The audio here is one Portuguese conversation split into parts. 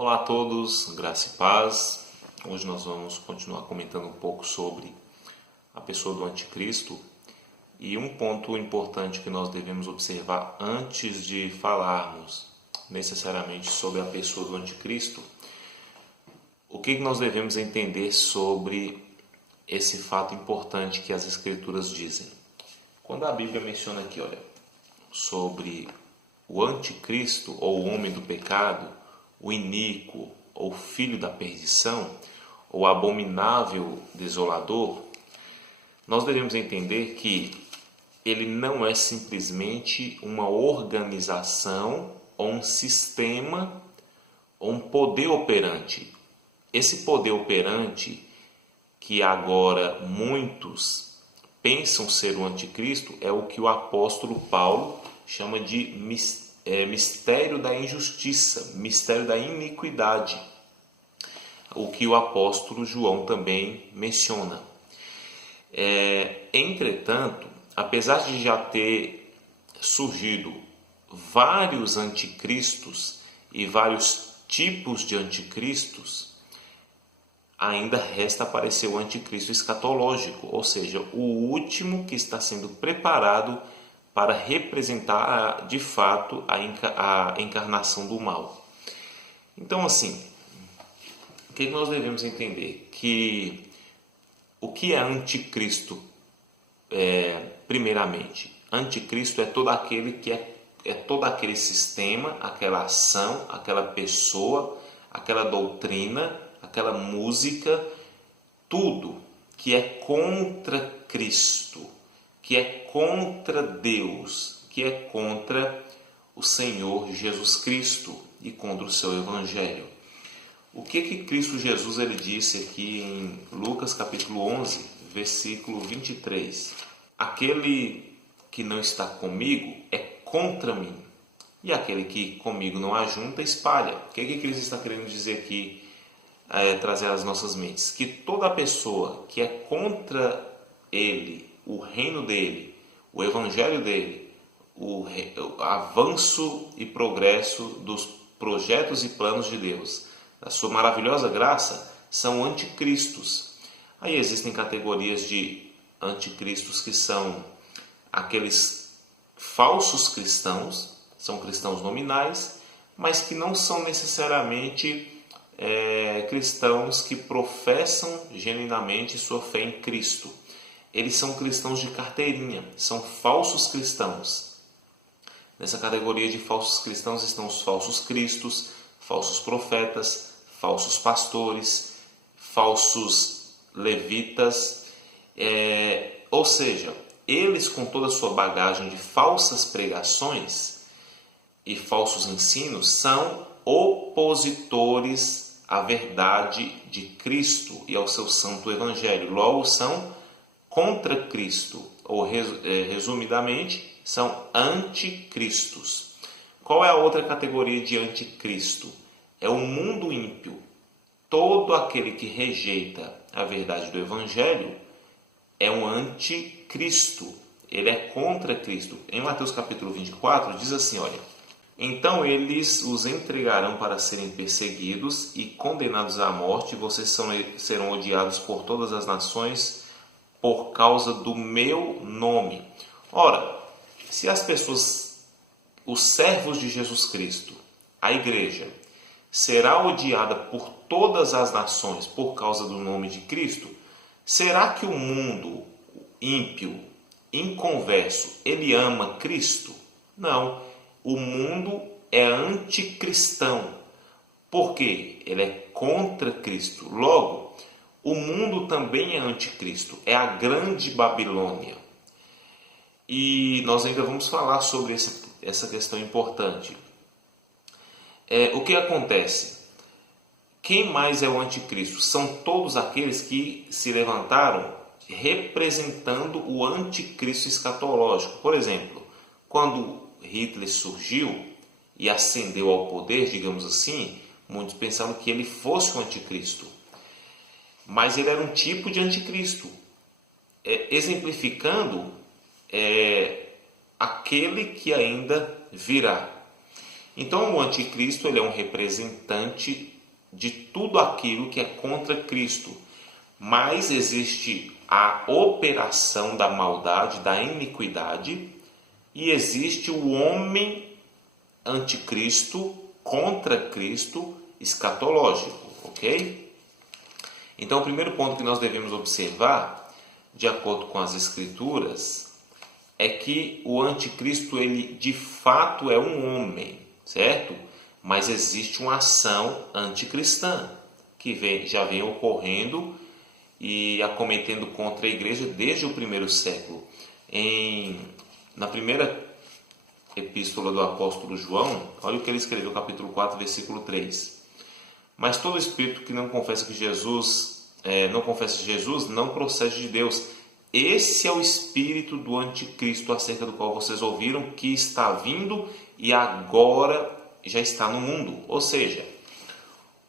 Olá a todos, graça e paz. Hoje nós vamos continuar comentando um pouco sobre a pessoa do anticristo e um ponto importante que nós devemos observar antes de falarmos necessariamente sobre a pessoa do anticristo. O que nós devemos entender sobre esse fato importante que as escrituras dizem? Quando a Bíblia menciona aqui, sobre o anticristo ou o homem do pecado, o iníquo ou filho da perdição, ou abominável desolador, nós devemos entender que ele não é simplesmente uma organização ou um sistema ou um poder operante. Esse poder operante que agora muitos pensam ser o anticristo é o que o apóstolo Paulo chama de mistério da injustiça, mistério da iniquidade, o que o apóstolo João também menciona. Entretanto, apesar de já ter surgido vários anticristos e vários tipos de anticristos, ainda resta aparecer o anticristo escatológico, ou seja, o último que está sendo preparado para representar de fato a encarnação do mal. Então, assim, o que nós devemos entender? Que o que é anticristo, primeiramente? Anticristo é todo aquele que é todo aquele sistema, aquela ação, aquela pessoa, aquela doutrina, aquela música, tudo que é contra Cristo, que é contra Deus, que é contra o Senhor Jesus Cristo e contra o seu Evangelho. O que Cristo Jesus ele disse aqui em Lucas capítulo 11, versículo 23? Aquele que não está comigo é contra mim, e aquele que comigo não ajunta, espalha. O que Cristo está querendo dizer aqui, trazer às nossas mentes? Que toda pessoa que é contra Ele, o reino dele, o evangelho dele, o avanço e progresso dos projetos e planos de Deus, da sua maravilhosa graça, são anticristos. Aí existem categorias de anticristos que são aqueles falsos cristãos, são cristãos nominais, mas que não são necessariamente cristãos que professam genuinamente sua fé em Cristo. Eles são cristãos de carteirinha, são falsos cristãos. Nessa categoria de falsos cristãos estão os falsos cristos, falsos profetas, falsos pastores, falsos levitas, ou seja, eles com toda a sua bagagem de falsas pregações e falsos ensinos são opositores à verdade de Cristo e ao seu santo evangelho. Logo, são contra Cristo, ou resumidamente, são anticristos. Qual é a outra categoria de anticristo? É o mundo ímpio. Todo aquele que rejeita a verdade do Evangelho é um anticristo. Ele é contra Cristo. Em Mateus capítulo 24 diz assim, então eles os entregarão para serem perseguidos e condenados à morte, e vocês serão odiados por todas as nações por causa do meu nome. Ora, se as pessoas, os servos de Jesus Cristo, a igreja, será odiada por todas as nações por causa do nome de Cristo, será que o mundo ímpio, inconverso, ele ama Cristo? Não. O mundo é anticristão. Por quê? Ele é contra Cristo. Logo, o mundo também é anticristo, é a grande Babilônia. E nós ainda vamos falar sobre essa questão importante. O que acontece? Quem mais é o anticristo? São todos aqueles que se levantaram representando o anticristo escatológico. Por exemplo, quando Hitler surgiu e ascendeu ao poder, digamos assim, muitos pensavam que ele fosse o anticristo. Mas ele era um tipo de anticristo, exemplificando aquele que ainda virá. Então o anticristo ele é um representante de tudo aquilo que é contra Cristo. Mas existe a operação da maldade, da iniquidade, e existe o homem anticristo, contra Cristo, escatológico, ok? Então o primeiro ponto que nós devemos observar, de acordo com as Escrituras, é que o anticristo ele de fato é um homem, certo? Mas existe uma ação anticristã que já vem ocorrendo e acometendo contra a igreja desde o primeiro século. Na primeira epístola do apóstolo João, olha o que ele escreveu, capítulo 4, versículo 3. Mas todo espírito que não confessa Jesus não procede de Deus. Esse é o espírito do anticristo, acerca do qual vocês ouviram que está vindo e agora já está no mundo. Ou seja,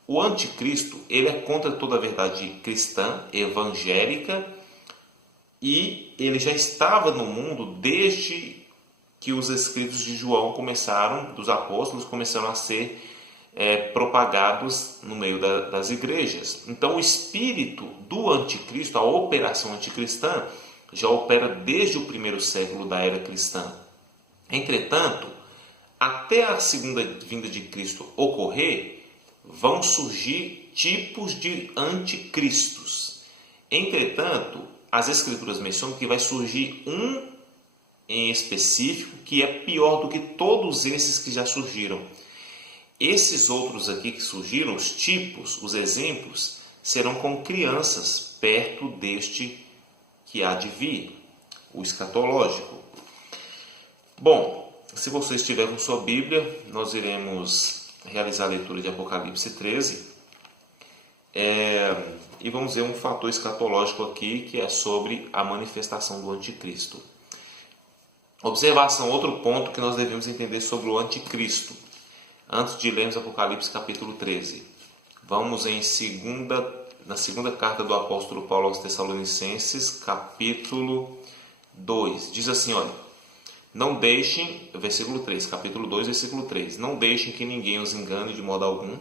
o anticristo ele é contra toda a verdade cristã, evangélica, e ele já estava no mundo desde que os escritos de João dos apóstolos começaram a ser propagados no meio das igrejas. Então o espírito do anticristo, a operação anticristã, já opera desde o primeiro século da era cristã. Entretanto, até a segunda vinda de Cristo ocorrer, vão surgir tipos de anticristos. Entretanto, as Escrituras mencionam que vai surgir um em específico que é pior do que todos esses que já surgiram. Esses outros aqui que surgiram, os tipos, os exemplos, serão como crianças perto deste que há de vir, o escatológico. Bom, se você estiver com sua Bíblia, nós iremos realizar a leitura de Apocalipse 13 e vamos ver um fator escatológico aqui que é sobre a manifestação do anticristo. Observação, outro ponto que nós devemos entender sobre o anticristo. Antes de lermos Apocalipse capítulo 13, vamos na segunda carta do apóstolo Paulo aos Tessalonicenses, capítulo 2. Diz assim, olha, não deixem, versículo 3, capítulo 2, versículo 3, não deixem que ninguém os engane de modo algum.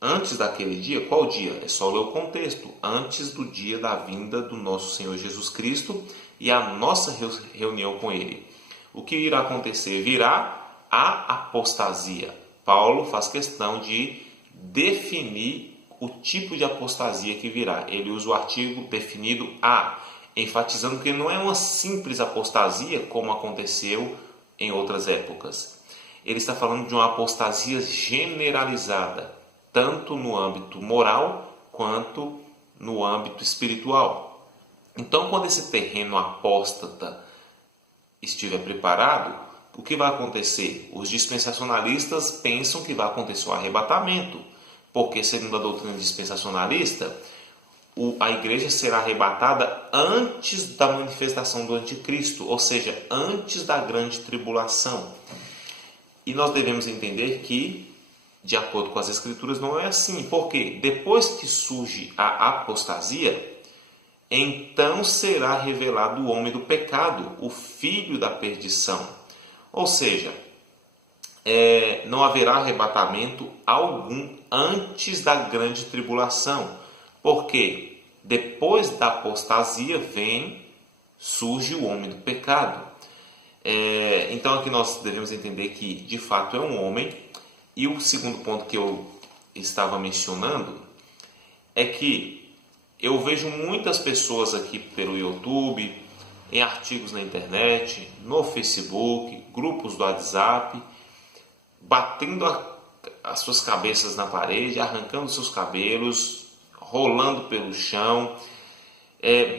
Antes daquele dia, qual dia? É só ler o contexto. Antes do dia da vinda do nosso Senhor Jesus Cristo e a nossa reunião com Ele. O que irá acontecer? Virá a apostasia. Paulo faz questão de definir o tipo de apostasia que virá. Ele usa o artigo definido a, enfatizando que não é uma simples apostasia como aconteceu em outras épocas. Ele está falando de uma apostasia generalizada, tanto no âmbito moral quanto no âmbito espiritual. Então, quando esse terreno apóstata estiver preparado, o que vai acontecer? Os dispensacionalistas pensam que vai acontecer o arrebatamento, porque, segundo a doutrina dispensacionalista, a igreja será arrebatada antes da manifestação do anticristo, ou seja, antes da grande tribulação. E nós devemos entender que, de acordo com as Escrituras, não é assim. Porque depois que surge a apostasia, então será revelado o homem do pecado, o filho da perdição. Ou seja, não haverá arrebatamento algum antes da grande tribulação. Porque depois da apostasia surge o homem do pecado. Então aqui nós devemos entender que de fato é um homem. E o segundo ponto que eu estava mencionando é que eu vejo muitas pessoas aqui pelo YouTube, em artigos na internet, no Facebook, grupos do WhatsApp, batendo as suas cabeças na parede, arrancando seus cabelos, rolando pelo chão,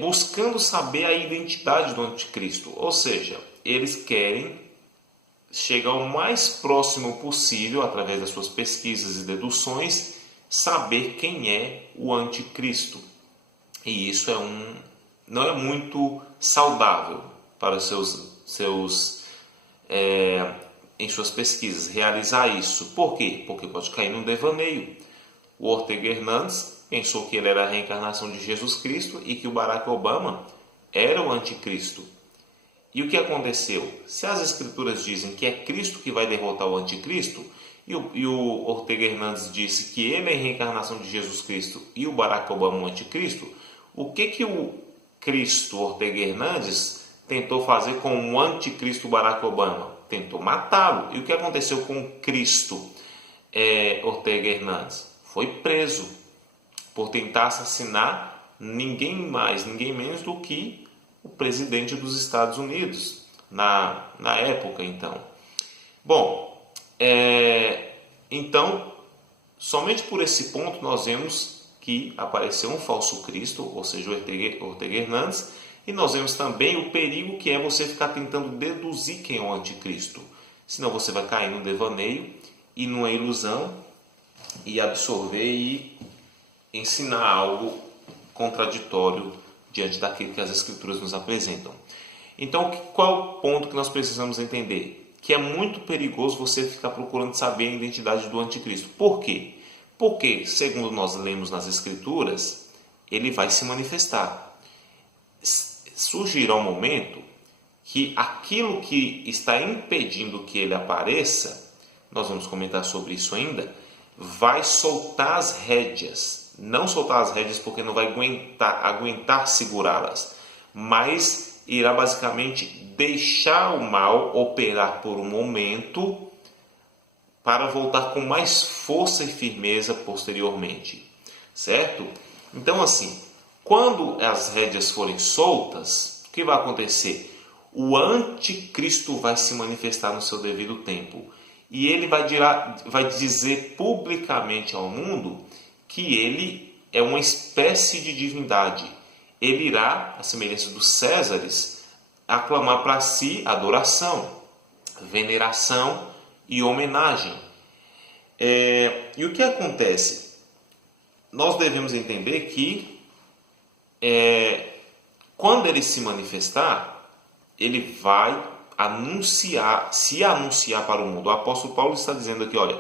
buscando saber a identidade do anticristo. Ou seja, eles querem chegar o mais próximo possível, através das suas pesquisas e deduções, saber quem é o anticristo. E isso não é muito saudável para em suas pesquisas, realizar isso. Por quê? Porque pode cair num devaneio. O Ortega Hernandes pensou que ele era a reencarnação de Jesus Cristo e que o Barack Obama era o anticristo. E o que aconteceu? Se as Escrituras dizem que é Cristo que vai derrotar o anticristo, o Ortega Hernandes disse que ele é a reencarnação de Jesus Cristo e o Barack Obama o anticristo, o que o Cristo Ortega Hernandes tentou fazer com o anticristo Barack Obama? Tentou matá-lo. E o que aconteceu com o Cristo Ortega Hernandes? Foi preso por tentar assassinar ninguém mais, ninguém menos do que o presidente dos Estados Unidos, na época, então. Bom, então, somente por esse ponto nós vemos que apareceu um falso Cristo, ou seja, o Ortega Hernandes, e nós vemos também o perigo que é você ficar tentando deduzir quem é o anticristo. Senão você vai cair num devaneio e numa ilusão e absorver e ensinar algo contraditório diante daquilo que as Escrituras nos apresentam. Então, qual é o ponto que nós precisamos entender? Que é muito perigoso você ficar procurando saber a identidade do anticristo. Por quê? Porque, segundo nós lemos nas Escrituras, ele vai se manifestar. Surgirá um momento que aquilo que está impedindo que ele apareça, nós vamos comentar sobre isso ainda, vai soltar as rédeas. Não soltar as rédeas porque não vai aguentar segurá-las, mas irá basicamente deixar o mal operar por um momento para voltar com mais força e firmeza posteriormente, certo? Então, assim, quando as rédeas forem soltas, o que vai acontecer? O anticristo vai se manifestar no seu devido tempo e ele vai dizer publicamente ao mundo que ele é uma espécie de divindade. Ele irá, à semelhança dos Césares, aclamar para si adoração, veneração e homenagem. E o que acontece? Nós devemos entender que quando ele se manifestar, ele vai se anunciar para o mundo. O apóstolo Paulo está dizendo aqui, olha,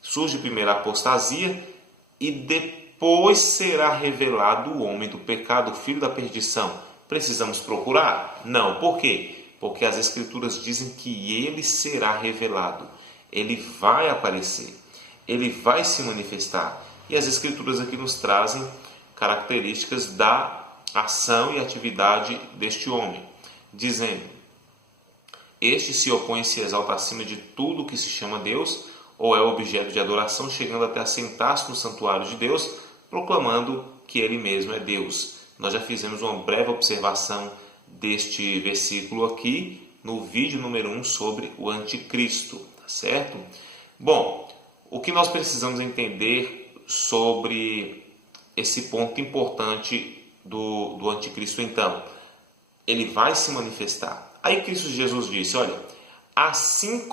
surge primeiro a apostasia e depois será revelado o homem do pecado, o filho da perdição. Precisamos procurar? Não. Por quê? Porque as Escrituras dizem que ele será revelado. Ele vai aparecer. Ele vai se manifestar. E as Escrituras aqui nos trazem características da ação e atividade deste homem, dizendo: este se opõe e se exalta acima de tudo que se chama Deus, ou é objeto de adoração, chegando até a sentar-se no santuário de Deus, proclamando que ele mesmo é Deus. Nós já fizemos uma breve observação deste versículo aqui no vídeo número 1 sobre o anticristo, tá certo? Bom, o que nós precisamos entender sobre esse ponto importante do anticristo, então? Ele vai se manifestar. Aí Cristo Jesus disse, olha, assim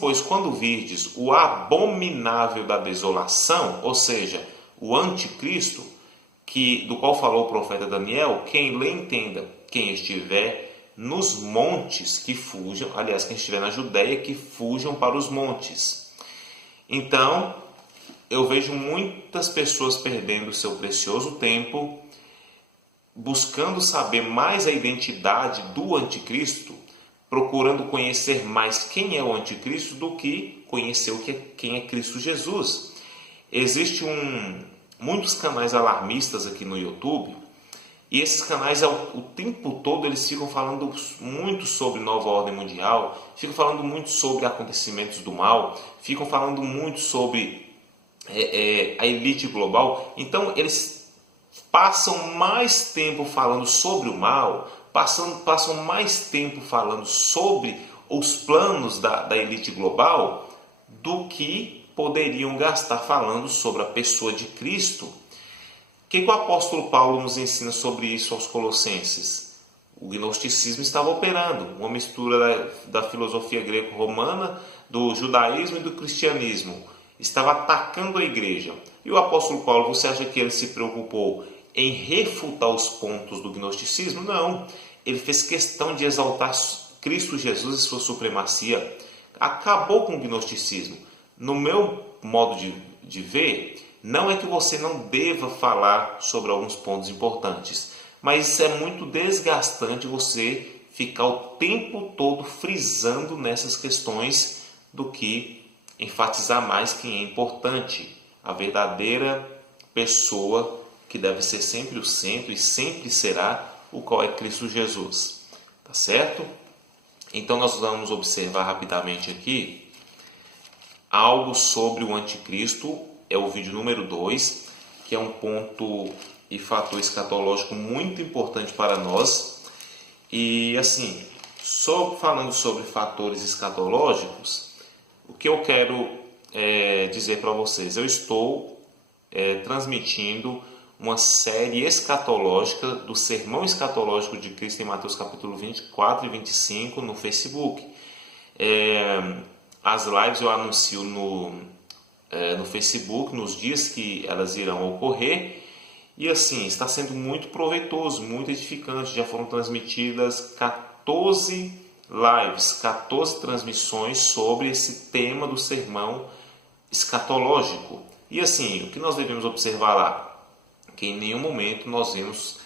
pois, quando virdes o abominável da desolação, ou seja, o anticristo, do qual falou o profeta Daniel, quem lê entenda, quem estiver nos montes que fujam, aliás, quem estiver na Judéia que fujam para os montes. Então, eu vejo muitas pessoas perdendo o seu precioso tempo, buscando saber mais a identidade do anticristo, procurando conhecer mais quem é o anticristo do que conhecer quem é Cristo Jesus. Existem muitos canais alarmistas aqui no YouTube, e esses canais o tempo todo eles ficam falando muito sobre nova ordem mundial, ficam falando muito sobre acontecimentos do mal, ficam falando muito sobre a elite global. Então eles passam mais tempo falando sobre o mal, passam mais tempo falando sobre os planos da elite global do que poderiam gastar falando sobre a pessoa de Cristo. O que o apóstolo Paulo nos ensina sobre isso aos Colossenses? O gnosticismo estava operando, uma mistura da filosofia greco-romana, do judaísmo e do cristianismo. Estava atacando a igreja. E o apóstolo Paulo, você acha que ele se preocupou em refutar os pontos do gnosticismo? Não. Ele fez questão de exaltar Cristo Jesus e sua supremacia. Acabou com o gnosticismo. No meu modo de ver, não é que você não deva falar sobre alguns pontos importantes, mas é muito desgastante você ficar o tempo todo frisando nessas questões do que enfatizar mais quem é importante, a verdadeira pessoa que deve ser sempre o centro e sempre será o qual é Cristo Jesus. Tá certo? Então nós vamos observar rapidamente aqui algo sobre o anticristo, é o vídeo número 2, que é um ponto e fator escatológico muito importante para nós. E assim, só falando sobre fatores escatológicos, o que eu quero dizer para vocês, eu estou transmitindo uma série escatológica do Sermão Escatológico de Cristo em Mateus capítulo 24 e 25 no Facebook. As lives eu anuncio no Facebook, nos dias que elas irão ocorrer, e assim, está sendo muito proveitoso, muito edificante. Já foram transmitidas 14 lives, 14 transmissões sobre esse tema do sermão escatológico. E assim, o que nós devemos observar lá? Que em nenhum momento nós vemos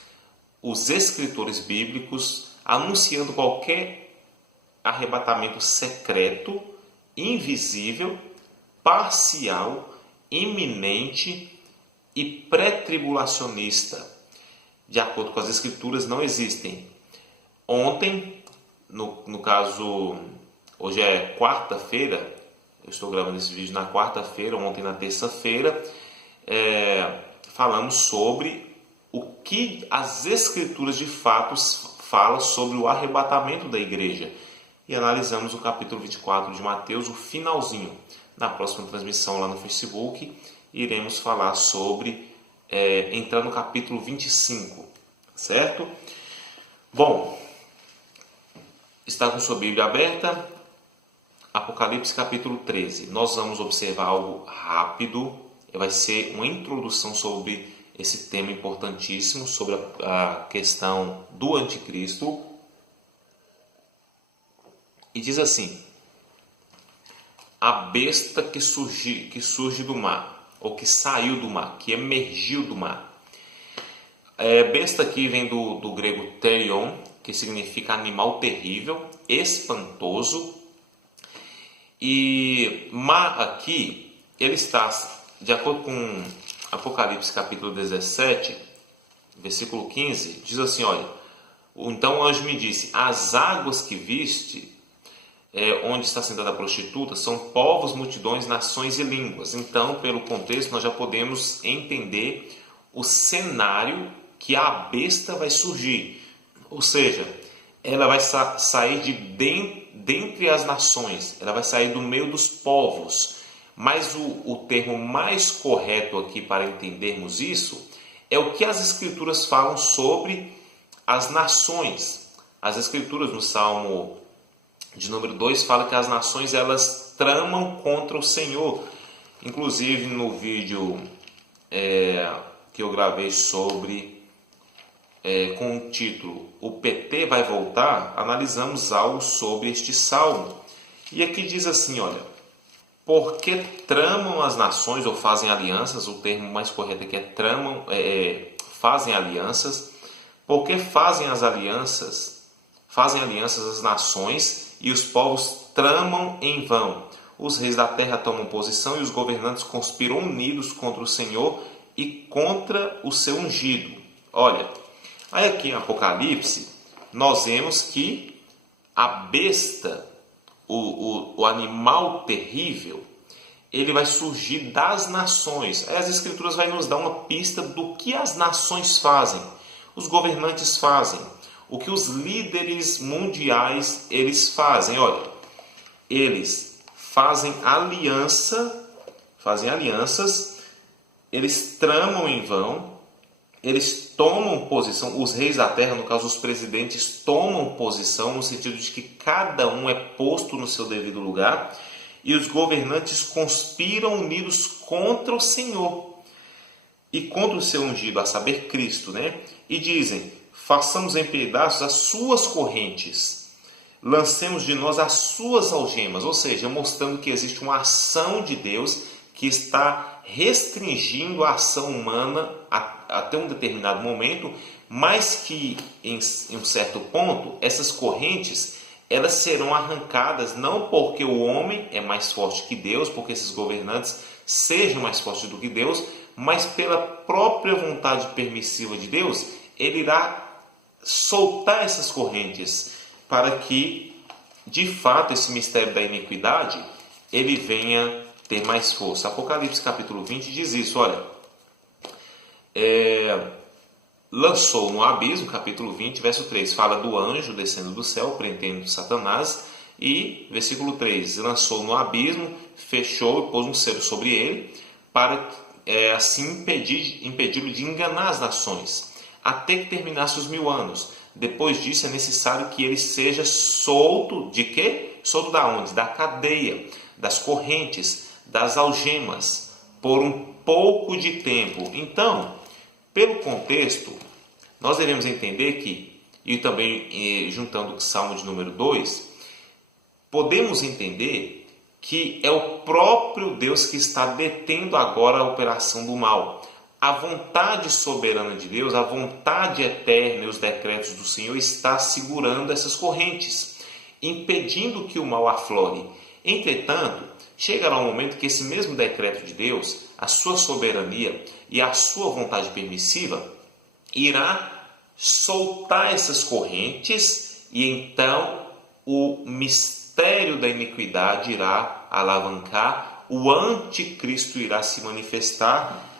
os escritores bíblicos anunciando qualquer arrebatamento secreto, invisível, parcial, iminente e pré-tribulacionista. De acordo com as escrituras, não existem. Ontem, no caso, hoje é quarta-feira, eu estou gravando esse vídeo na quarta-feira, ontem na terça-feira, falamos sobre o que as escrituras de fato falam sobre o arrebatamento da igreja. E analisamos o capítulo 24 de Mateus, o finalzinho. Na próxima transmissão lá no Facebook, iremos falar sobre, entrar no capítulo 25, certo? Bom, está com sua Bíblia aberta? Apocalipse capítulo 13. Nós vamos observar algo rápido, vai ser uma introdução sobre esse tema importantíssimo, sobre a questão do anticristo. E diz assim: a besta que surge do mar, ou que saiu do mar, que emergiu do mar. Besta aqui vem do grego therion, que significa animal terrível, espantoso. E mar aqui, ele está, de acordo com Apocalipse capítulo 17, versículo 15, diz assim, olha, então o anjo me disse, as águas que viste, onde está sentada a prostituta, são povos, multidões, nações e línguas. Então, pelo contexto, nós já podemos entender o cenário que a besta vai surgir. Ou seja, ela vai sair de dentre as nações, ela vai sair do meio dos povos. Mas o termo mais correto aqui para entendermos isso é o que as Escrituras falam sobre as nações. As Escrituras, no Salmo de número 2, fala que as nações elas tramam contra o Senhor. Inclusive no vídeo que eu gravei sobre, com o título O PT vai voltar, analisamos algo sobre este salmo. E aqui diz assim, olha, porque tramam as nações ou fazem alianças, o termo mais correto aqui é tramam, fazem alianças, porque fazem alianças as nações e os povos tramam em vão. Os reis da terra tomam posição e os governantes conspiram unidos contra o Senhor e contra o seu ungido. Olha, aí aqui em Apocalipse, nós vemos que a besta, o animal terrível, ele vai surgir das nações. Aí as Escrituras vai nos dar uma pista do que as nações fazem, os governantes fazem, o que os líderes mundiais eles fazem. Olha, eles fazem alianças, eles tramam em vão, eles tomam posição, os reis da terra, no caso os presidentes, tomam posição no sentido de que cada um é posto no seu devido lugar, e os governantes conspiram unidos contra o Senhor e contra o seu ungido, a saber, Cristo, né? E dizem, façamos em pedaços as suas correntes, lancemos de nós as suas algemas, ou seja, mostrando que existe uma ação de Deus que está restringindo a ação humana até um determinado momento, mas que em um certo ponto essas correntes elas serão arrancadas não porque o homem é mais forte que Deus, porque esses governantes sejam mais fortes do que Deus, mas pela própria vontade permissiva de Deus, ele irá soltar essas correntes para que, de fato, esse mistério da iniquidade, ele venha ter mais força. Apocalipse capítulo 20 diz isso, olha, lançou no abismo, capítulo 20, verso 3, fala do anjo descendo do céu, prendendo Satanás, e versículo 3, lançou no abismo, fechou e pôs um selo sobre ele, para assim impedi-lo de enganar as nações, até que terminasse os 1000 anos. Depois disso é necessário que ele seja solto, de quê? Solto da onde? Da cadeia, das correntes, das algemas, por um pouco de tempo. Então, pelo contexto, nós devemos entender que, e também juntando o Salmo de número 2, podemos entender que é o próprio Deus que está detendo agora a operação do mal. A vontade soberana de Deus, a vontade eterna e os decretos do Senhor está segurando essas correntes, impedindo que o mal aflore. Entretanto, chegará um momento que esse mesmo decreto de Deus, a sua soberania e a sua vontade permissiva, irá soltar essas correntes e então o mistério da iniquidade irá alavancar, o anticristo irá se manifestar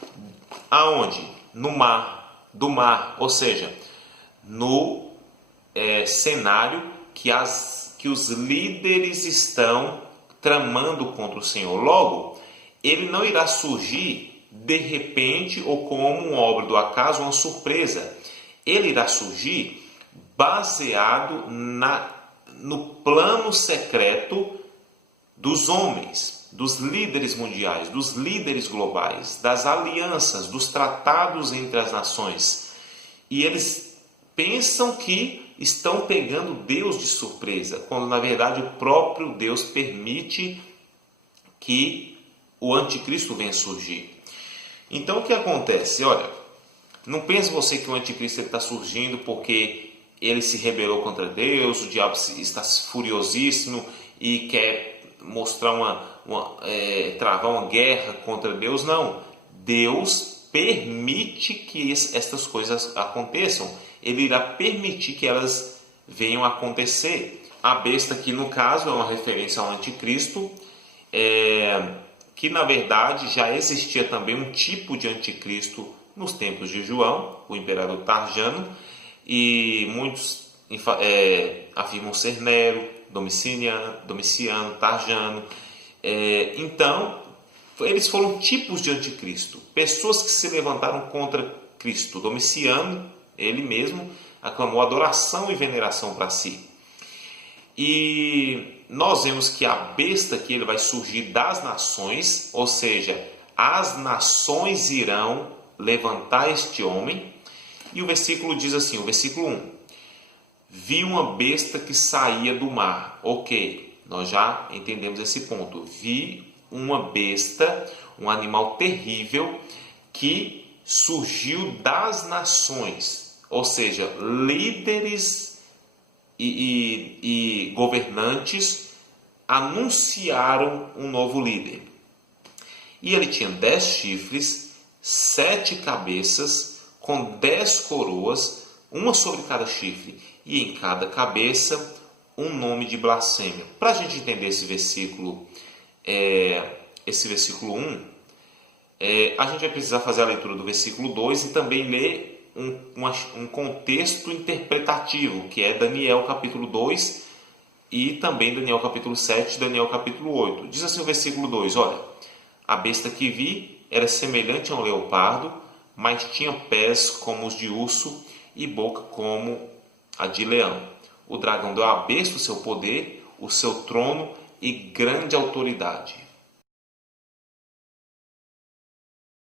aonde? No mar, do mar, ou seja, no cenário que os líderes estão tramando contra o Senhor. Logo, ele não irá surgir de repente ou como uma obra do acaso, uma surpresa. Ele irá surgir baseado no plano secreto dos homens, dos líderes mundiais, dos líderes globais, das alianças, dos tratados entre as nações. E eles pensam que estão pegando Deus de surpresa, quando na verdade o próprio Deus permite que o anticristo venha surgir. Então o que acontece? Olha, não pense você que o anticristo está surgindo porque ele se rebelou contra Deus, o diabo está furiosíssimo e quer mostrar travar uma guerra contra Deus. Não, Deus permite que estas coisas aconteçam. Ele irá permitir que elas venham a acontecer. A besta aqui no caso é uma referência ao anticristo, que na verdade já existia também um tipo de anticristo nos tempos de João, o imperador Tarjano, e muitos afirmam ser Nero, Domiciano, Tarjano. Então, eles foram tipos de anticristo, pessoas que se levantaram contra Cristo. Domiciano, ele mesmo, aclamou adoração e veneração para si. E nós vemos que a besta que ele vai surgir das nações, ou seja, as nações irão levantar este homem. E o versículo diz assim, o versículo 1, vi uma besta que saía do mar. Ok, nós já entendemos esse ponto. Vi uma besta, um animal terrível que surgiu das nações, ou seja, líderes e governantes anunciaram um novo líder. E ele tinha 10 chifres, 7 cabeças, com 10 coroas, uma sobre cada chifre, e em cada cabeça um nome de blasfêmia. Para a gente entender esse versículo 1, a gente vai precisar fazer a leitura do versículo 2 e também ler um contexto interpretativo, que é Daniel capítulo 2 e também Daniel capítulo 7 e Daniel capítulo 8. Diz assim o versículo 2, olha, a besta que vi era semelhante a um leopardo, mas tinha pés como os de urso e boca como a de leão. O dragão deu à besta o seu poder, o seu trono e grande autoridade.